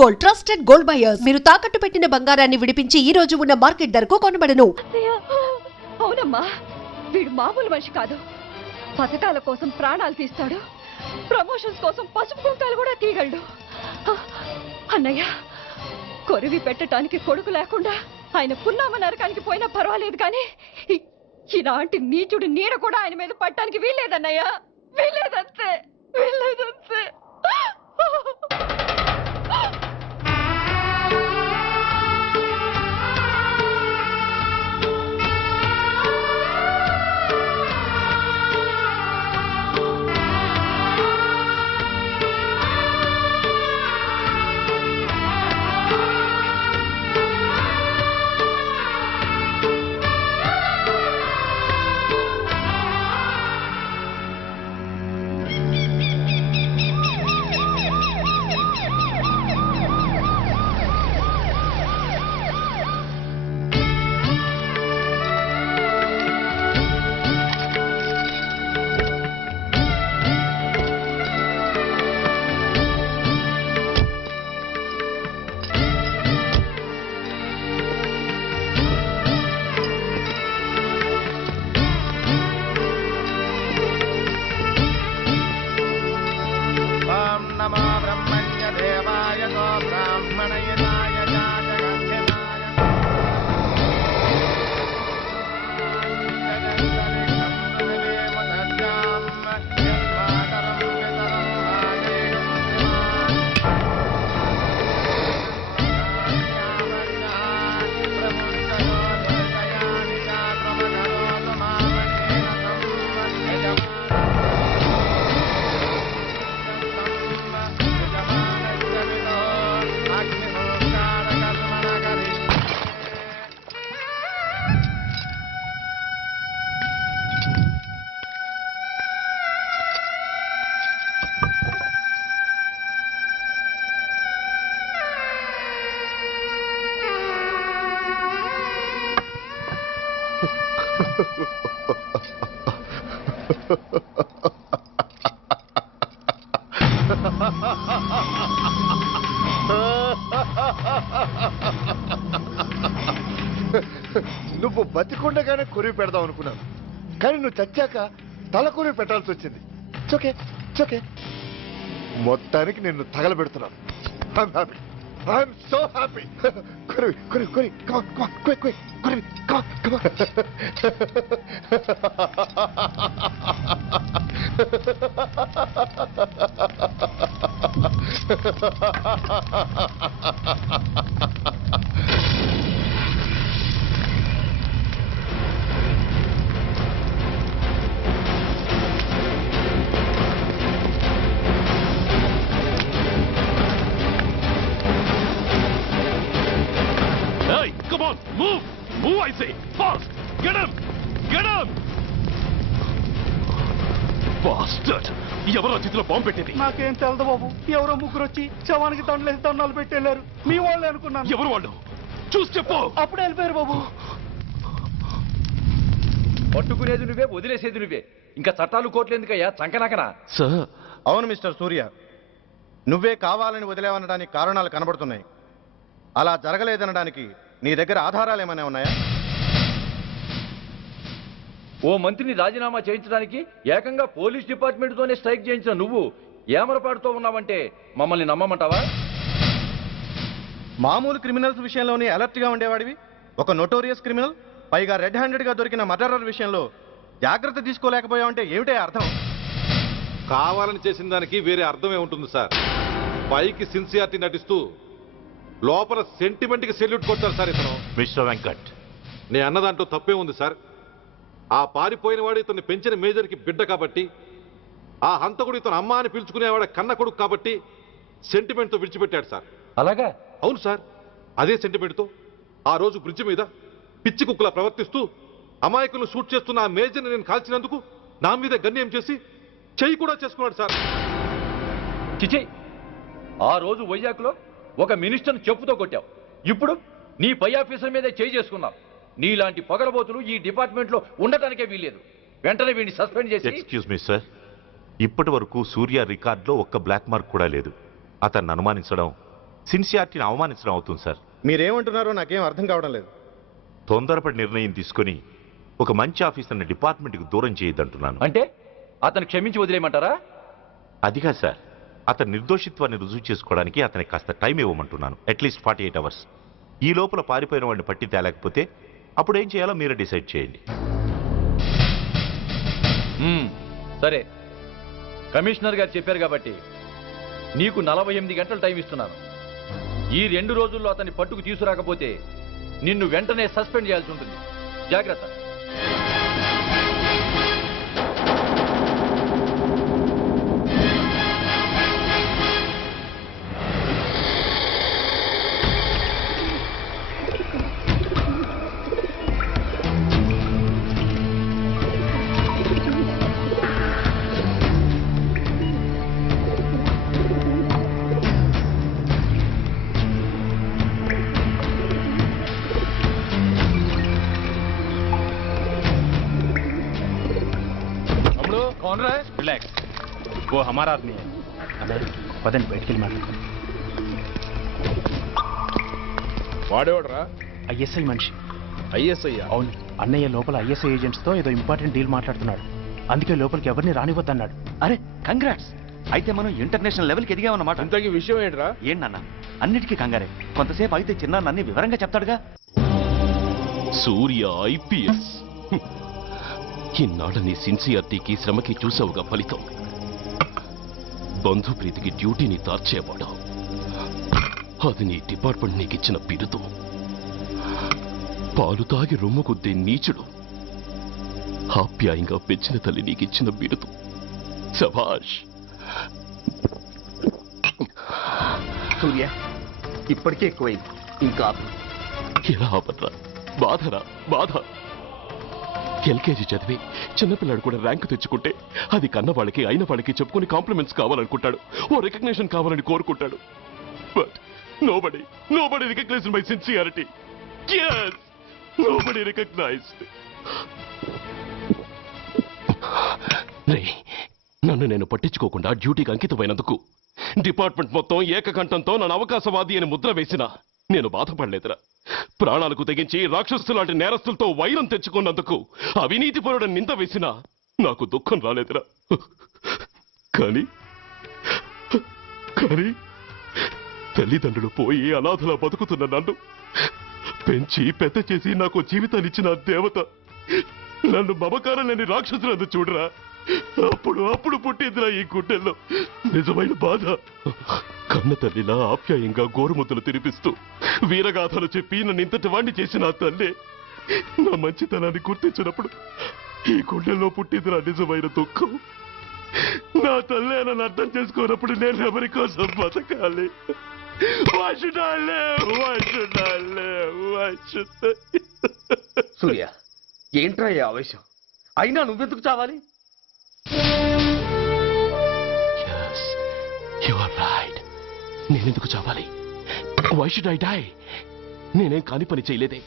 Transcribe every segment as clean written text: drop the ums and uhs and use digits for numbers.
Gold trusted gold buyers మీరు తాకట్టు పెట్టిన బంగారాన్ని విడిపించి ఈ రోజు ఉన్న మార్కెట్ ధరకు కొనబడను. అవునమ్మా, వీడు మామూలు మనిషి కాదు. పథకాల కోసం ప్రాణాలు తీస్తాడు, ప్రమోషన్స్ కోసం పసుపు కుంకాలు కూడా తీయగలడు. అన్నయ్య, కొరివి పెట్టడానికి కొడుకు లేకుండా ఆయన పున్నామ నరకానికి పోయినా పర్వాలేదు, కానీ ఇలాంటి నీచుడు నీడ కూడా ఆయన మీద పట్టడానికి వీల్లేదన్నయ్య, వీల్లేదంతే, వీల్లేదంతే. నువ్వు బతికుండగానే కొరివి పెడదాం అనుకున్నాను, కానీ నువ్వు చచ్చాక తల కొరివి పెట్టాల్సి వచ్చింది. చోకే చోకే, మొత్తానికి నిన్ను తగలబెడుతున్నాను. I'm so happy. కొరివి కొరివి కొరివి, కమాన్ కమాన్, క్విక్ క్విక్, కొరివి, come on come on. Come on, move! Move, I say! Fast! Get him! Get him! Bastard! ఎవరో చేతిలో బాంబు పెట్టేది? నాకేం తెలదు బాబు. ఎవరో ముగ్గురు వచ్చి శవానికి దండలేసి దండాలు పెట్టేళ్ళారు. మీ వాళ్ళే అనుకున్నాను. ఎవరు వాళ్ళు? చూసి చెప్పు. అప్పుడే వెళ్ళిపోయారు బాబు. పట్టుకునేది నువ్వే, వదిలేసేది నువ్వే. ఇంకా చట్టాలు కోట్లు ఎందుకయ్యా, చంకనాకనా? సార్, అవును మిస్టర్ సూర్య, నువ్వే కావాలని వదిలేవనడానికి కారణాలు కనబడుతున్నాయి. అలా జరగలేదనడానికి నీ దగ్గర ఆధారాలు ఏమైనా ఉన్నాయా? ఓ మంత్రిని రాజీనామా చేయించడానికి ఏకంగా పోలీస్ డిపార్ట్మెంట్తోనే స్ట్రైక్ చేయించిన నువ్వు ఏమరపాటుతో ఉన్నావంటే మమ్మల్ని నమ్మమంటావా? మామూలు క్రిమినల్స్ విషయంలోనే అలర్ట్ గా ఉండేవాడివి, ఒక నోటోరియస్ క్రిమినల్, పైగా రెడ్ హ్యాండెడ్ గా దొరికిన మర్డరర్ విషయంలో జాగ్రత్త తీసుకోలేకపోయావంటే ఏమిటే అర్థం? కావాలని చేసిన దానికి వేరే అర్థమే ఉంటుంది సార్. పైకి సిన్సియారిటీ నటిస్తూ లోపల సెంటిమెంట్కి సెల్యూట్ కొడతారు సార్ ఇతను. మిస్టర్ వెంకట్, నే అన్న దాంట్లో తప్పే ఉంది సార్. ఆ పారిపోయిన వాడు ఇతన్ని పెంచిన మేజర్కి బిడ్డ కాబట్టి, ఆ హంతకుడు ఇతను అమ్మ అని పిలుచుకునేవాడు కన్న కొడుకు కాబట్టి సెంటిమెంట్తో విడిచిపెట్టాడు సార్. అలాగా? అవును సార్, అదే సెంటిమెంట్తో ఆ రోజు బ్రిడ్జ్ మీద పిచ్చి కుక్కలా ప్రవర్తిస్తూ అమాయకులను షూట్ చేస్తున్న ఆ మేజర్ని నేను కాల్చినందుకు నా మీద గన్యం చేసి చెయ్యి కూడా చేసుకున్నాడు సార్. చిచి, ఆ రోజు వైజాగ్లో ఒక మినిస్టర్ని చెప్పుతో కొట్టావు, ఇప్పుడు నీ పై ఆఫీసర్ మీదే చేయి చేసుకున్నావు. నీలాంటి పొగరబోతులు ఈ డిపార్ట్మెంట్లో ఉండటానికే వీల్లేదు. వెంటనే వీడిని సస్పెండ్ చేసి. ఎక్స్క్యూజ్ మీ సార్, ఇప్పటి వరకు సూర్య రికార్డులో ఒక్క బ్లాక్ మార్క్ కూడా లేదు. అతన్ని అనుమానించడం సిన్సియారిటీని అవమానించడం అవుతుంది సార్. మీరేమంటున్నారో నాకేం అర్థం కావడం లేదు. తొందరపడి నిర్ణయం తీసుకొని ఒక మంచి ఆఫీసర్ని డిపార్ట్మెంట్కి దూరం చేయొద్దంటున్నాను. అంటే అతను క్షమించి వదిలేయమంటారా? అదిగా సార్, అతని నిర్దోషిత్వాన్ని రుజువు చేసుకోవడానికి అతనికి కాస్త టైం ఇవ్వమంటున్నాను. At least 48 hours. ఈ లోపల పారిపోయిన వాడిని పట్టి తేలేకపోతే అప్పుడు ఏం చేయాలో మీరే డిసైడ్ చేయండి. సరే, కమిషనర్ గారు చెప్పారు కాబట్టి నీకు 48 గంటలు టైం ఇస్తున్నాను. ఈ 2 రోజుల్లో అతన్ని పట్టుకు తీసుకురాకపోతే నిన్ను వెంటనే సస్పెండ్ చేయాల్సి ఉంటుంది. జాగ్రత్త. कौन रहा है? रिलैक्स, वो हमारा आदमी है. పదండి బయటికి వెళ్ళి మాట్లాడతాం. వాడేవాడరా? ఐఎస్ఐ మనిషి. ఐఎస్ఐ? అవును, అన్నయ్య లోపల ఐఎస్ఐ ఏజెంట్స్ తో ఏదో ఇంపార్టెంట్ డీల్ మాట్లాడుతున్నాడు. అందుకే లోపలికి ఎవరిని రానివ్వద్దన్నాడు. అరే కంగ్రాట్స్, అయితే మనం ఇంటర్నేషనల్ లెవెల్కి ఎదిగామన్నమాట. ఇంతకీ విషయం ఏంట్రా? ఏంటన్నా అన్నిటికీ కంగారే. కొంతసేపు అయితే చిన్న అన్ని వివరంగా చెప్తాడుగా. సూర్య ఐపీఎస్. ఇన్నాళ్ళ నీ సిన్సియారిటీకి శ్రమకి చూసావుగా ఫలితం. బంధుప్రీతికి డ్యూటీని తార్చేవాడు. అది నీ డిపార్ట్మెంట్ నీకిచ్చిన బిరుదు. పాలు తాగి రొమ్ము కొద్దే నీచుడు ఆప్యాయంగా పెంచిన తల్లి నీకిచ్చిన బిరుదు. శభాష్. సూర్య ఇప్పటికే ఎక్కువైంది, ఇంకా ఎలా ఆపట్రా? బాధరా బాధ. ఎల్కేజీ చదివి చిన్నపిల్లాడు కూడా ర్యాంకు తెచ్చుకుంటే అది కన్న వాళ్ళకి అయిన వాళ్ళకి చెప్పుకుని కాంప్లిమెంట్స్ కావాలనుకుంటాడు, ఓ రికగ్నిషన్ కావాలని కోరుకుంటాడు. But nobody recognized my sincerity. Yes, nobody recognized. నన్ను నేను పట్టించుకోకుండా డ్యూటీకి అంకితమైనందుకు డిపార్ట్మెంట్ మొత్తం ఏకకంఠంతో నన్ను అవకాశవాది అని ముద్ర వేసినా నేను బాధపడలేదురా. ప్రాణాలకు తెగించి రాక్షసులాంటి నేరస్తులతో వైరం తెచ్చుకున్నందుకు అవినీతిపరుడని నింద వేసినా నాకు దుఃఖం రాలేదురా. కానీ తల్లిదండ్రులు పోయి అనాథలా బతుకుతున్న నన్ను పెంచి పెద్ద చేసి నాకు జీవితాన్నిచ్చిన దేవత నన్ను మమకారం లేని రాక్షసులందు చూడరా. అప్పుడు పుట్టిందిరా ఈ గుడ్డెల్లో నిజమైన బాధ. కన్న తల్లిలా ఆప్యాయంగా గోరుముద్దలు తినిపిస్తూ వీరగాథలు చెప్పి నన్ను ఇంతటి వాణ్ణి చేసిన ఆ తల్లే నా మంచితనాన్ని గుర్తించినప్పుడు ఈ గుండెల్లో పుట్టిందిరా నిజమైన దుఃఖం. నా తల్లే నన్ను అర్థం చేసుకోనప్పుడు నేను ఎవరి కోసం బతకాలి? సూర్య ఏంట్రా ఈ ఆవేశం? అయినా నువ్వెందుకు చావాలి? నేనెందుకు చావాలి? Why should I die? నేనేం కాని పని చేయలేదే,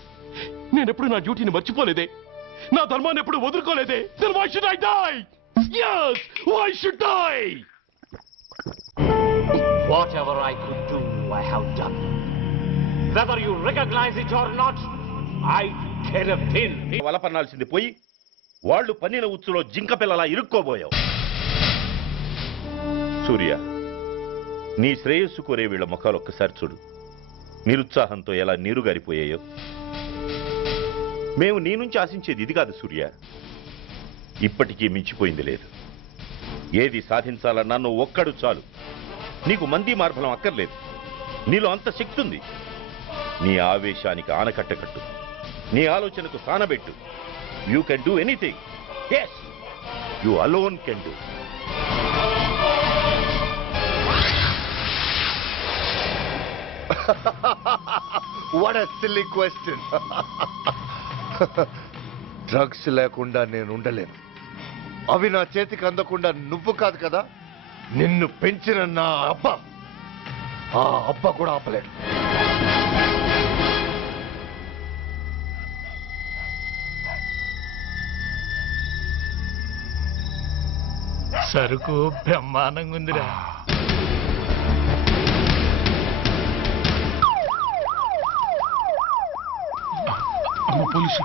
నేనెప్పుడు నా డ్యూటీని మర్చిపోలేదే, నా ధర్మాన్ని ఎప్పుడు వదులుకోలేదే. Then why should I die? Yes, why should I? Whatever I could do, I have done. Whether you recognize it or not, I care a pin. వలపన్నాల్సింది పోయి వాళ్ళు పన్నిన ఉచ్చులో జింక పిల్లలా ఇరుక్కోబోయావు. సూర్య, నీ శ్రేయస్సు కోరే వీళ్ళ ముఖాలు ఒక్కసారి చూడు. నిరుత్సాహంతో ఎలా నీరుగారిపోయాయో. మేము నీ నుంచి ఆశించేది ఇది కాదు సూర్య. ఇప్పటికీ మించిపోయింది లేదు. ఏది సాధించాలన్నా నువ్వు ఒక్కడు చాలు. నీకు మంది మార్బలం అక్కర్లేదు. నీలో అంత శక్తి ఉంది. నీ ఆవేశానికి ఆనకట్ట కట్టు, నీ ఆలోచనకు సానబెట్టు. You can do anything. yes, you alone can do. What a silly question. డ్రగ్స్ లేకుండా నేను ఉండలేను. అవి నా చేతికి అందకుండా నువ్వు కాదు కదా, నిన్ను పెంచిన నా అబ్బ, ఆ అబ్బ కూడా ఆపలేడు. సరుకు బ్రహ్మాండంగా ఉందిరా. పోలీసు.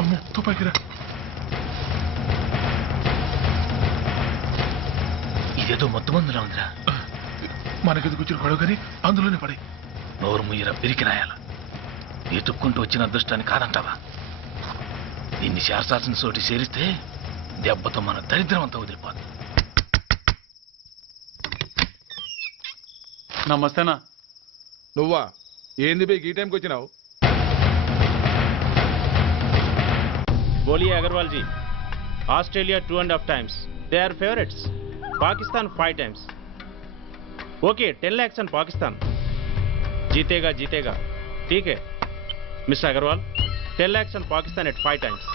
అమ్మో తుపాకిరా. ఇదేదో మొత్తం మందులా ఉందిరా. మనకెందుకు వచ్చిన గొడవ కానీ అందులోనే పడే. నోరు ముయ్యరా పిరికి రాయాల. ఎత్తుక్కుంటూ వచ్చిన అదృష్టాన్ని కాదంటావా? దీన్ని చేర్చాల్సిన చోటి చేరిస్తే దెబ్బతో మన దరిద్రం అంతా వదిలిపోదు. నమస్తేనా. నువ్వా? ఏంది బే ఈ టైంకి వచ్చినావు? बोलिए Agarwal ji. Australia 2.5 times. They are favorites. Pakistan 5 times. Okay, 10 lakhs on Pakistan. जीतेगा जीतेगा. ठीक है mister Agarwal. 10 lakhs on Pakistan at 5 times.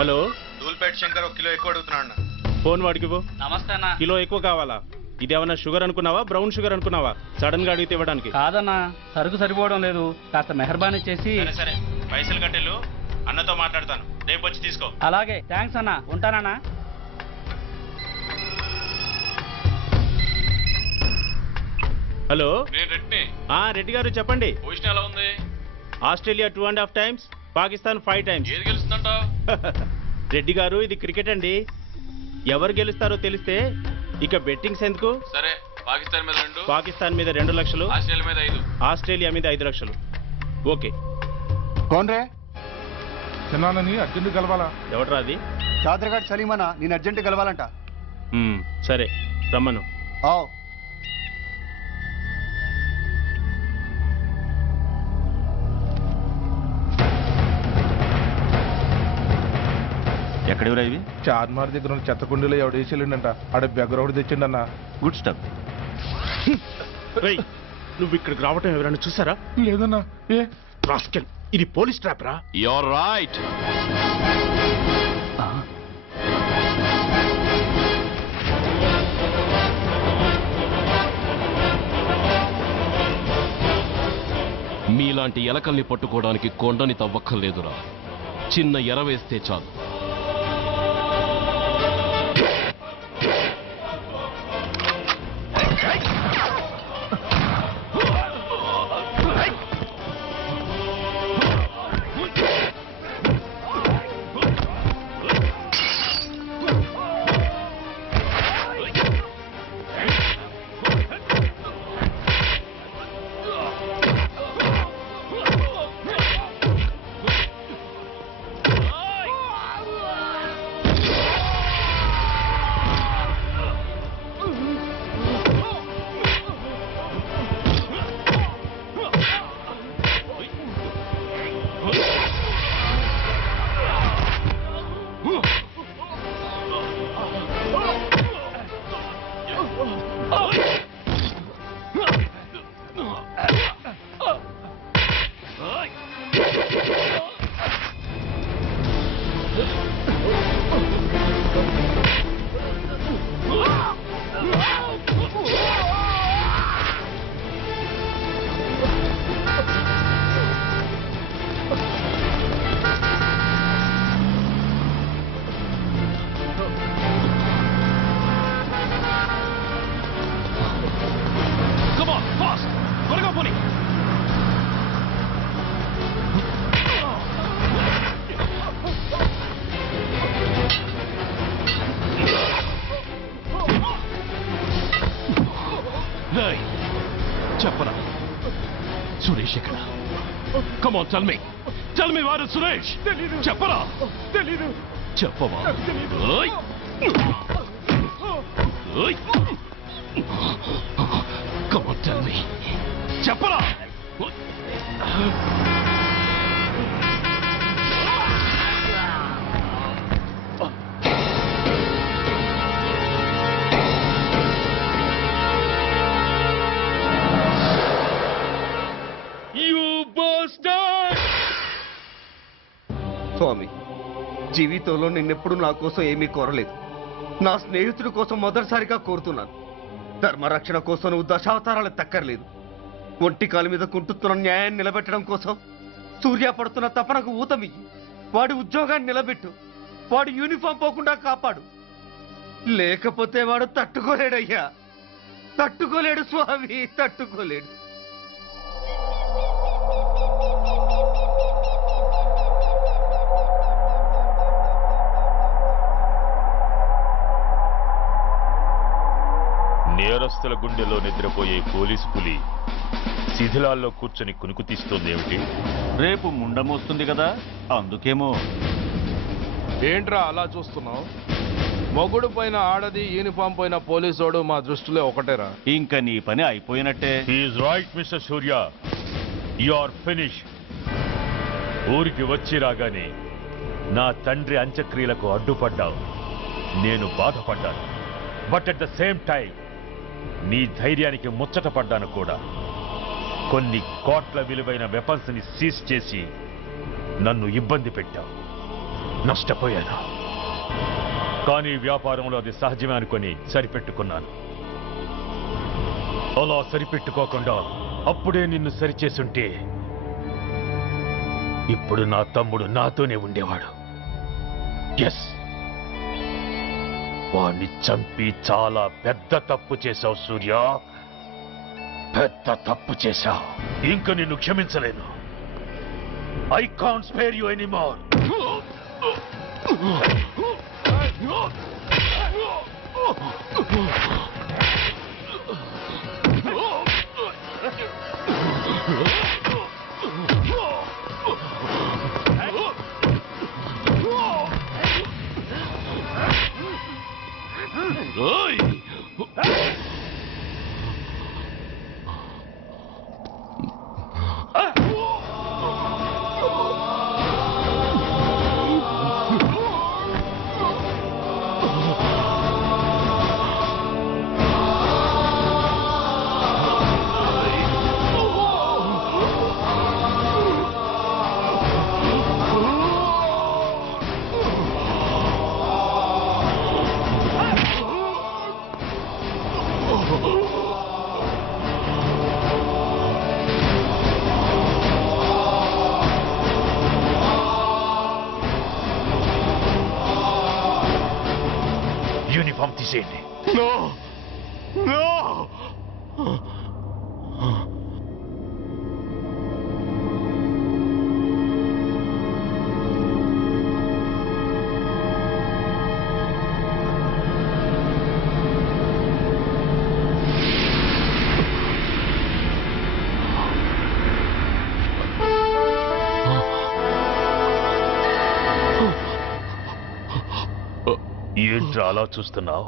Hello Dhoolpet Shankar ఒక కిలో ఎక్కువ అడుగుతున్నాడు. ఫోన్ వాడికి పో. నమస్తే అన్న. కిలో ఎక్కువ కావాలా? ఇదేమన్నా షుగర్ అనుకున్నావా, బ్రౌన్ షుగర్ అనుకున్నావా? సడన్ గా అడిగితే ఇవ్వడానికి కాదన్నా, సరుకు సరిపోవడం లేదు. కాస్త మెహర్బానీ చేసి. సరే పైసలు కట్టెలు అన్నతో మాట్లాడతాను. రేపు వచ్చి తీసుకో. అలాగే థ్యాంక్స్ అన్న. ఉంటానన్నా. హలో రెడ్డి. రెడ్డి గారు చెప్పండి. పొజిషన్ ఎలా ఉంది? Australia 2.5 times, Pakistan 5 times. ఏది గెలుస్తుందంటావు? రెడ్డి గారు ఇది క్రికెట్ అండి. ఎవరు గెలుస్తారో తెలిస్తే ఇక బెట్టింగ్స్ ఎందుకు? సరే పాకిస్తాన్ మీద 2, పాకిస్తాన్ మీద 2 లక్షలు, ఆస్ట్రేలియా మీద 5. ఆస్ట్రేలియా మీద 5 లక్షలు. ఓకే. కోన్రే? చిన్నాన్నని అర్జెంట్ కలవాలా? ఎవడ్రా అది? చాదరగాడు సలీమనా, నేను అర్జెంట్ కలవాలంట. సరే రమ్మను. ఎక్కడెవరా ఇవి? చార్మార్ దగ్గర ఉన్న చెత్త కుండీలో ఎవడు వేసేళ్ళంట. ఆడ బెగ్గరౌడ్ తెచ్చిండన్నా. Good stuff. నువ్వు ఇక్కడికి రావటం ఎవరైనా చూసారా? లేదన్నా. ఏ రాస్కెల్, ఇది పోలీస్ ట్రాప్ రా. You're right. మీలాంటి ఎలకల్ని పట్టుకోవడానికి కొండని తవ్వక్కర్లేదురా. చిన్న ఎర వేస్తే చాలు. చెప్పరా సురేష్ ఎక్కడ? కమ్ ఆన్ టెల్ మీ వారు సురేష్. చెప్పరా? తెలీదు. చెప్పవా? ఓయ్ ఓయ్ స్వామి, జీవితంలో నిన్నెప్పుడు నా కోసం ఏమీ కోరలేదు. నా స్నేహితుడి కోసం మొదటిసారిగా కోరుతున్నాను. ధర్మరక్షణ కోసం నువ్వు దశావతారాలు తక్కర్లేదు. ఒంటి కాలు మీద కుంటుతున్న న్యాయాన్ని నిలబెట్టడం కోసం సూర్య పడుతున్న తపనకు ఊతమియ్యి. వాడి ఉద్యోగాన్ని నిలబెట్టు. వాడు యూనిఫామ్ పోకుండా కాపాడు. లేకపోతే వాడు తట్టుకోలేడయ్యా, తట్టుకోలేడు స్వామి, తట్టుకోలేడు. నేరస్తుల గుండెలో నిద్రపోయే పోలీసు పులి శిథిలాల్లో కూర్చొని కునుకు తీస్తోందేమిటి? రేపు ముండమొస్తుంది కదా, అందుకేమో. ఏంట్రా అలా చూస్తున్నావు? మొగుడు పైన ఆడది, యూనిఫామ్ పైన పోలీసోడు మా దృష్టిలో ఒకటేరా. ఇంకా నీ పని అయిపోయినట్టే. Is right mister Surya, you are finish. ఊరికి వచ్చి రాగానే నా తండ్రి అంత్యక్రియలకు అడ్డుపడ్డావు. నేను బాధపడ్డాను. But at the same time నీ ధైర్యానికి ముచ్చట పడ్డాను కూడా. కొన్ని కోట్ల విలువైన వెపన్స్ ని సీజ్ చేసి నన్ను ఇబ్బంది పెట్టావు. నష్టపోయాను. కానీ వ్యాపారంలో అది సహజమే అనుకొని సరిపెట్టుకున్నాను. అలా సరిపెట్టుకోకుండా అప్పుడే నిన్ను సరిచేసుంటే ఇప్పుడు నా తమ్ముడు నాతోనే ఉండేవాడు. ఎస్, వాణ్ణి చంపి చాలా పెద్ద తప్పు చేశావు సూర్య, పెద్ద తప్పు చేశావు. ఇంక నిన్ను క్షమించలేను. I can't spare you anymore. Uniform తీసేయండి. ఏంట్రా అలా చూస్తున్నావు?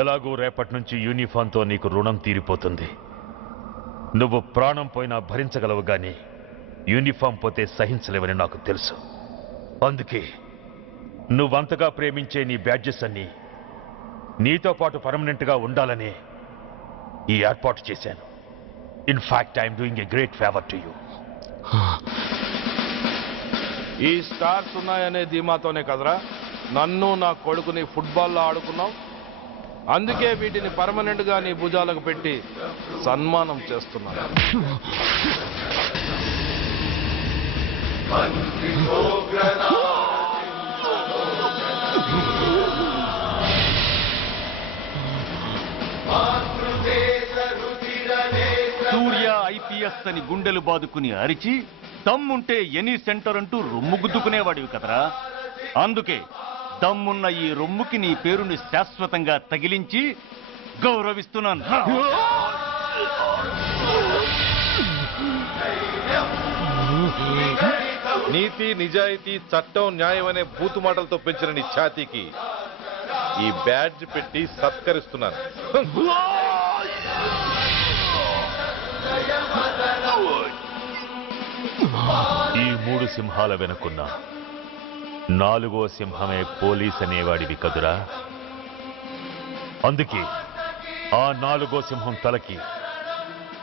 ఎలాగో రేపటి నుంచి యూనిఫామ్తో నీకు రుణం తీరిపోతుంది. నువ్వు ప్రాణం పోయినా భరించగలవు గాని యూనిఫామ్ పోతే సహించలేవని నాకు తెలుసు. అందుకే నువ్వంతగా ప్రేమించే నీ బ్యాడ్జెస్ అన్ని నీతో పాటు పర్మనెంట్గా ఉండాలని ఈ ఏర్పాటు చేశాను. In fact I'm doing a great favour to you. ఈ స్టార్స్ ఉన్నాయనే ధీమాతోనే కదరా నన్ను నా కొడుకుని ఫుట్బాల్లో ఆడుకున్నావు. అందుకే వీటిని పర్మనెంట్ గా నీ భుజాలకు పెట్టి సన్మానం చేస్తున్నాను. సూర్య ఐపీఎస్ అని గుండెలు బాదుకుని అరిచి దమ్ముంటే ఎనీ సెంటర్ అంటూ రొమ్ము గుద్దుకునేవాడివి కదరా. అందుకే దమ్మున్న ఈ రొమ్ముకి నీ పేరుని శాశ్వతంగా తగిలించి గౌరవిస్తున్నాను. నీతి, నిజాయితీ, చట్టం, న్యాయం అనే బూతు మాటలతో పెంచిన నీ ఛాతీకి ఈ బ్యాడ్జ్ పెట్టి సత్కరిస్తున్నాను. ఈ మూడు సింహాల వెనుకున్న నాలుగో సింహమే పోలీస్ అనేవాడివి కదురా. అందుకే ఆ నాలుగో సింహం తలకి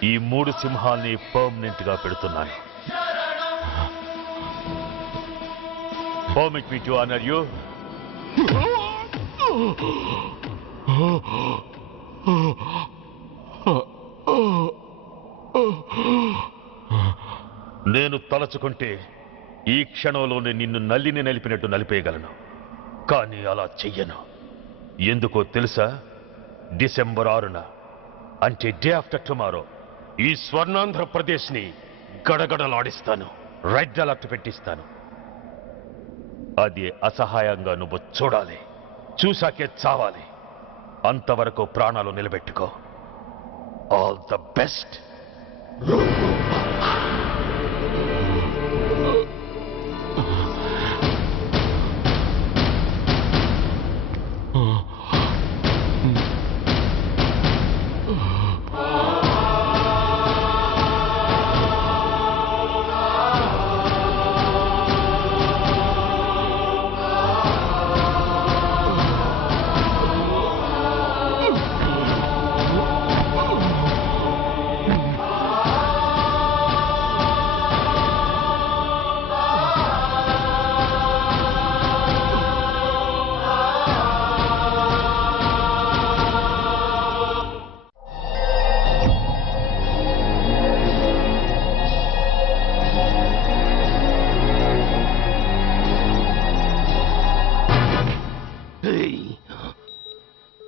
ఈ మూడు సింహాల్ని పర్మనెంట్ గా పెడుతున్నాను. Permit me to honor you. నేను తలచుకుంటే ఈ క్షణంలోనే నిన్ను నల్లిని నలిపినట్టు నలిపేయగలను, కానీ అలా చెయ్యను. ఎందుకో తెలుసా? డిసెంబర్ 6న అంటే డే ఆఫ్టర్ టుమారో ఈ స్వర్ణాంధ్రప్రదేశ్ని గడగడలాడిస్తాను, రెడ్ అలర్ట్ పెట్టిస్తాను. అది అసహాయంగా నువ్వు చూడాలి, చూశాకే చావాలి. అంతవరకు ప్రాణాలు నిలబెట్టుకో. All the best.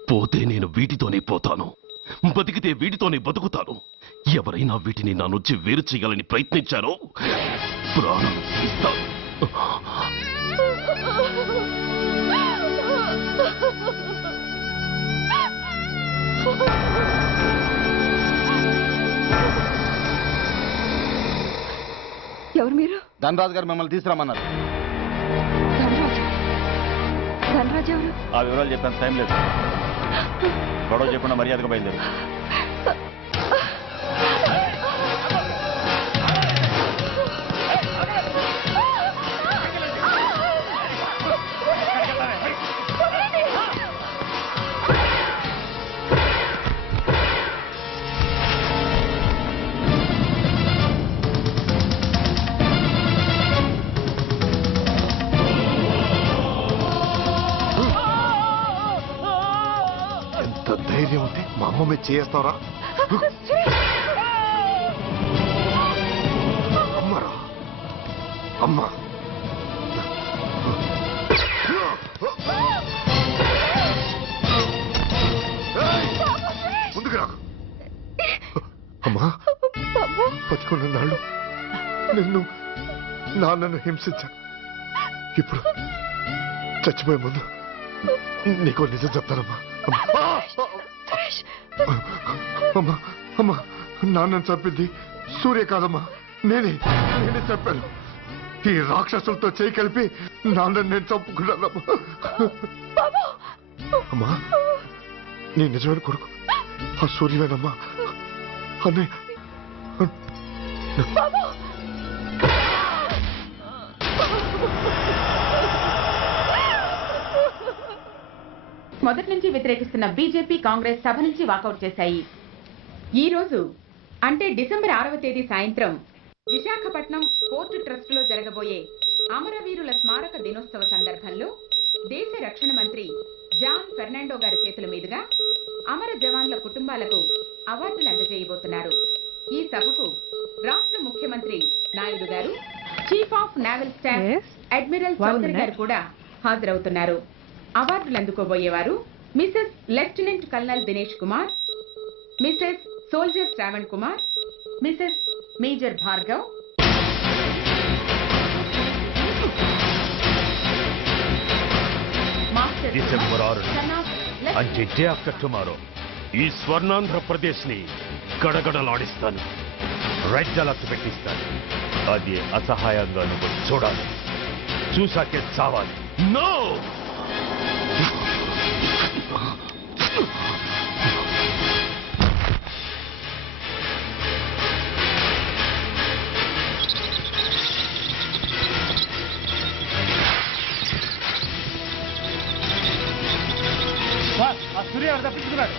పోతే నేను వీటితోనే పోతాను, బతికితే వీటితోనే బతుకుతాను. ఎవరైనా వీటిని నా నుంచి వేరు చేయాలని ప్రయత్నించారో ప్రాణం ఇస్తాను. ఎవరు మీరు? ధనరాజు గారు మిమ్మల్ని తీసుకురామన్నారు. ధనరాజు ఎవరు? ఆ వివరాలు చెప్పేంత టైం లేదు. గొడవ చెప్పకుండా మర్యాదగా బయలుదేరు. ధైర్యం ఉంటే మా అమ్మ మీద చేస్తావరా? అమ్మరా అమ్మ, ముందుకు రా అమ్మా. బతికున్న నాళ్ళు నిన్ను నాన్నను హింసించాను. ఇప్పుడు చచ్చిపోయే ముందు నీకు నిజం చెప్తానమ్మా. అమ్మా అమ్మా, నాన్నని చంపింది సూర్య కాదమ్మా, నేనే చెప్పాను. ఈ రాక్షసులతో చేయి కలిపి నాన్నని నేను చంపుకున్నానమ్మా. అమ్మా, నీ నిజమైన కొడుకు ఆ సూర్యవేనమ్మా. అన్నయ్య మొదటి నుంచి వ్యతిరేకిస్తున్న బీజేపీ, కాంగ్రెస్ సభ నుంచి వాకౌట్ చేశాయి. ఈ రోజు అంటే డిసెంబర్ 6వ తేదీ సాయంత్రం విశాఖపట్నం పోర్టు ట్రస్టులో జరగబోయే అమరవీరుల స్మారక దినోత్సవ సందర్భంలో దేశ రక్షణ మంత్రి జాన్ ఫెర్నాండో గారి చేతుల మీదుగా అమర జవాన్ల కుటుంబాలకు అవార్డులు అందజేయబోతున్నారు. ఈ సభకు రాష్ట్ర ముఖ్యమంత్రి నాయుడు గారు, chief of naval staff admiral Chowdary గారు కూడా హాజరవుతున్నారు. అవార్డులు అందుకోబోయేవారు Mrs lieutenant colonel Dinesh Kumar, Mrs soldier Shravan Kumar, Mrs major Bhargav, December 6న అంటే డే ఆఫ్టర్ టుమారో ఈ స్వర్ణాంధ్రప్రదేశ్ని గడగడలాడిస్తాను, రెడ్ అలర్ట్ పెట్టిస్తాను. అది అసహాయంగా నువ్వు చూడాలి, చూశాకే చావాలి. నో! సూర్య తప్పించుకున్నాడు.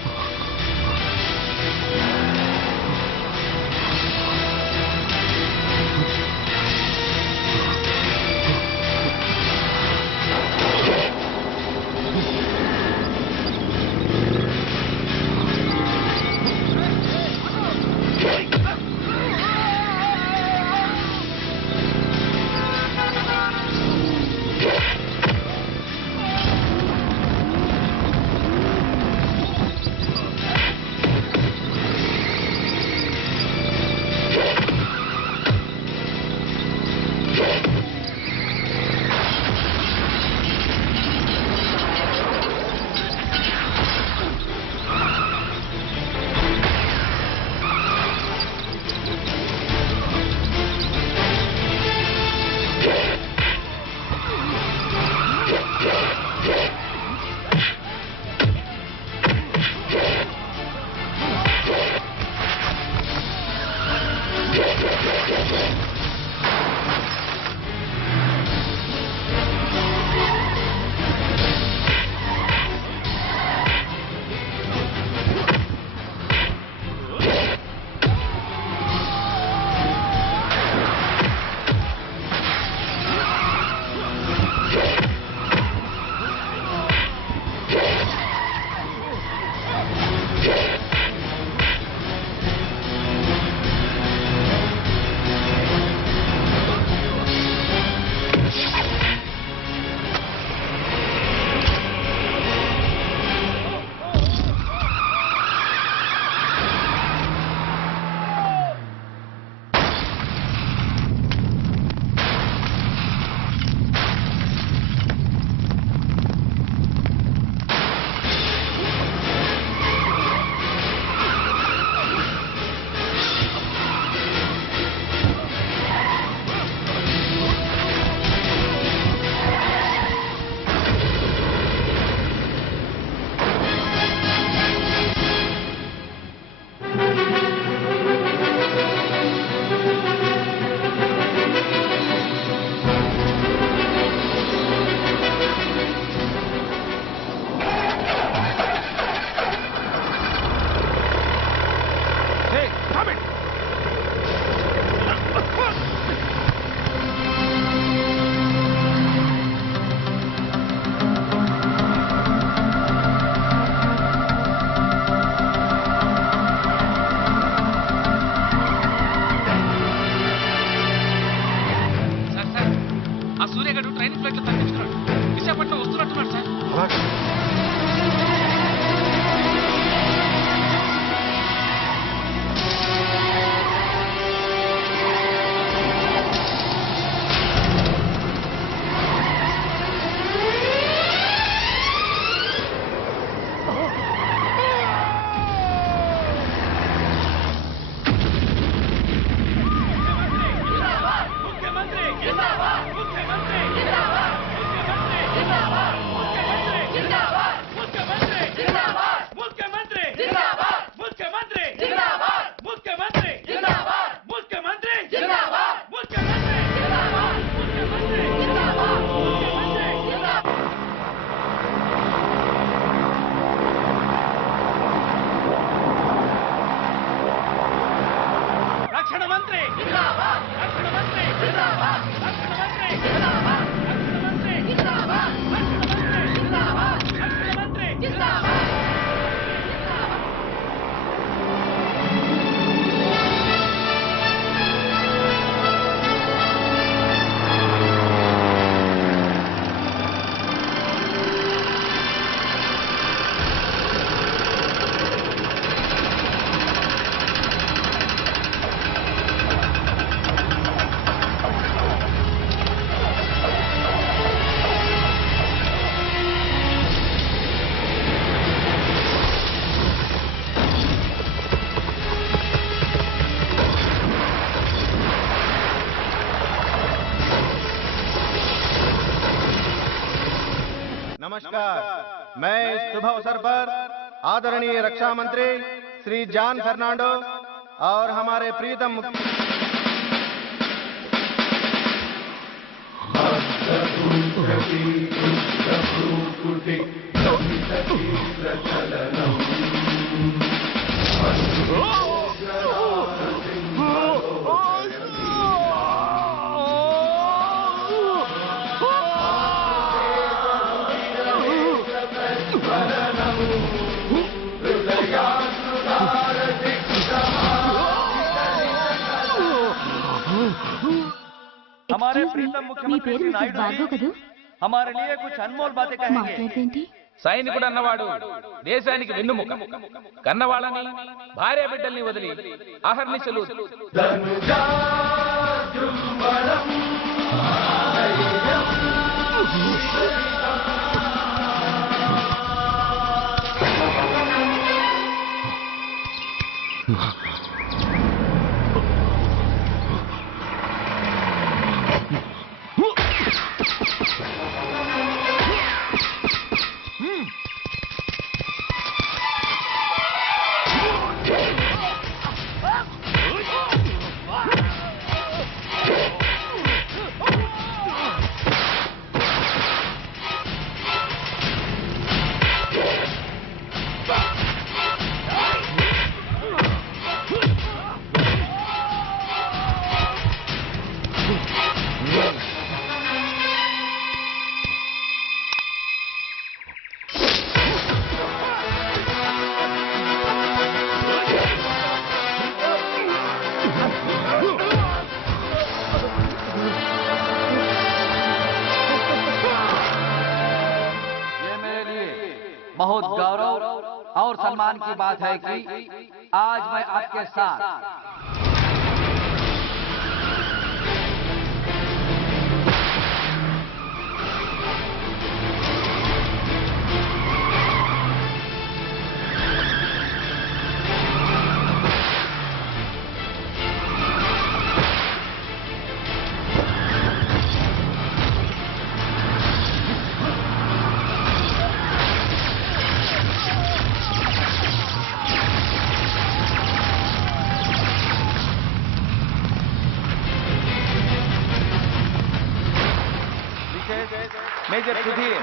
नमस्कार। मैं इस शुभ अवसर पर आदरणीय रक्षा मंत्री श्री जॉन फर्नांडो और हमारे प्रीतम हमारे प्रीतम मुख्यमंत्री नायडू जी हमारे लिए कुछ अनमोल बातें कहेंगे। సైనికుడు అన్నవాడు దేశానికి వెన్నుముక. కన్నవాళ్ళని భార్య బిడ్డల్ని వదిలి అహర్నిశలు बहुत गौरव और सम्मान की बात है कि आज मैं आपके साथ major Sudhir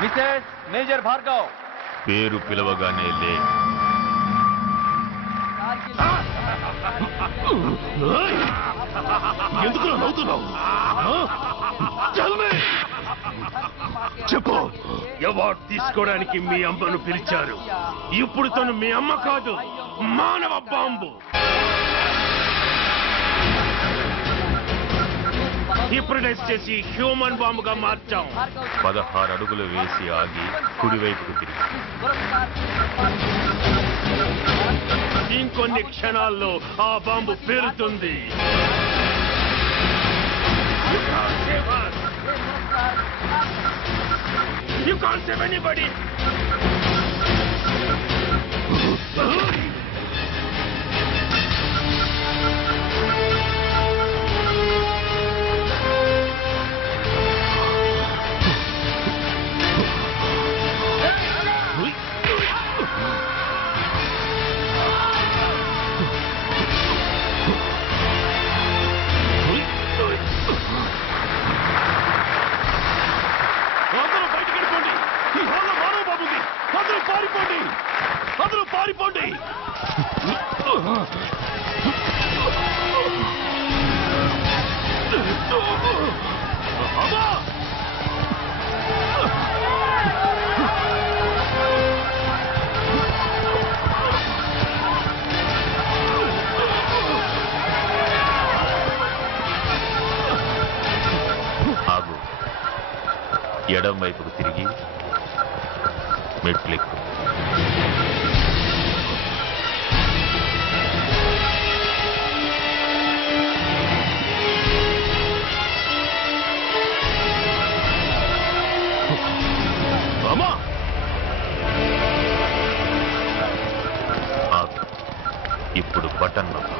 Mrs major Bhargav పేరు పిలవగానే లే. ఎందుకు నవ్వుతున్నావు? చెప్పు. అవార్డు తీసుకోవడానికి మీ అమ్మను పిలిచారు. ఇప్పుడు తను మీ అమ్మ కాదు, మానవ బాంబు. హిప్నటైజ్ చేసి హ్యూమన్ బాంబుగా మార్చాం. 16 అడుగులు వేసి ఆగి కుడివైపుకు తిరిగి. ఇంకొన్ని క్షణాల్లో ఆ bomb పేలుతుంది. You can't save anybody. అందరూ బయటికి వెళ్ళిపోండి. ఈ హాల్లో మానవ బాబు ఉంది. అందరూ పారిపోండి. అందరూ పారిపోండి. అమ్మా! ఆగు. ఎడం వైపుకు తిరిగి మెట్లెక్కు. అమ్మా! ఆగు. ఇప్పుడు బటన్ నొక్కు.